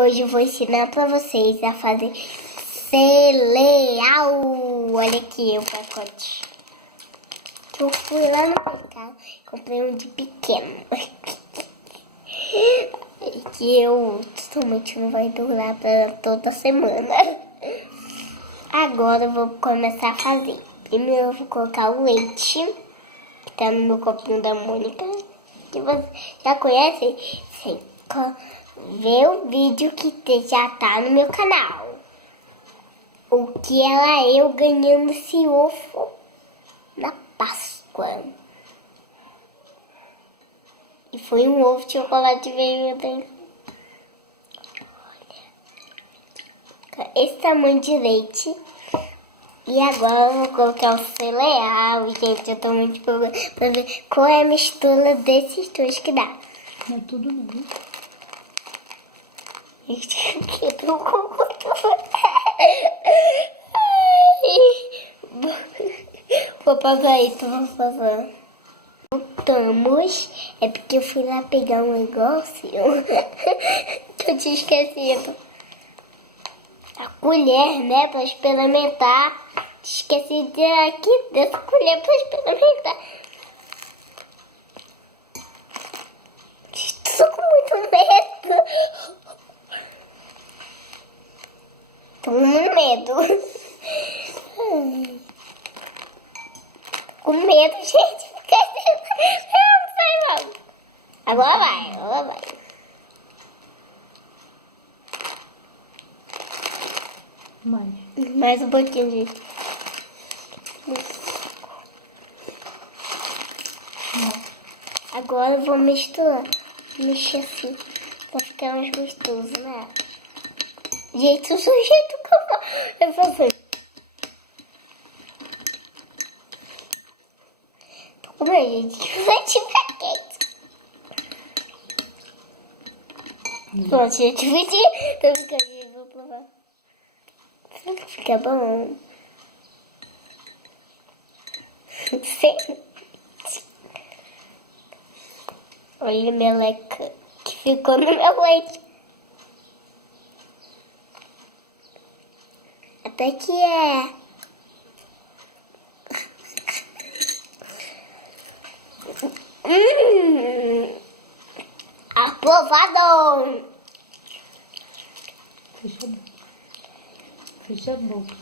Hoje eu vou ensinar pra vocês a fazer cereal. Olha aqui o pacote. Eu fui lá no mercado, comprei um de pequeno. Que eu totalmente não vai durar para toda semana. Agora eu vou começar a fazer. Primeiro eu vou colocar o leite, que tá no meu copinho da Mônica, que você já conhece. Sim. Vê o vídeo que já tá no meu canal. O que era eu ganhando esse ovo na Páscoa. E foi um ovo de chocolate veio dentro. Olha. Esse tamanho de leite. E agora eu vou colocar o cereal. Gente, eu tô muito curiosa pra ver qual é a mistura desses dois que dá. Não é tudo não. Gente, eu tô com Vou pagar isso, vou pagar. Voltamos. É porque eu fui lá pegar um negócio que eu tinha esquecido. A colher, né, pra experimentar. Esqueci de aqui dessa colher pra experimentar. Tô com muito medo. Tô com medo. Com medo, gente. Não sai não. Agora vai, agora vai. Mais um pouquinho, gente. Agora eu vou misturar. Mexer assim. Pra ficar mais gostoso, né? Gente, o sujeito que eu vou fazer. Tô com medo, gente. Vai tirar quente. Pronto, gente. Tô ficando. Vou provar. Fica bom. Sim. Olha a meleca que ficou no meu leite. Até que é. Aprovado. Fecha a boca.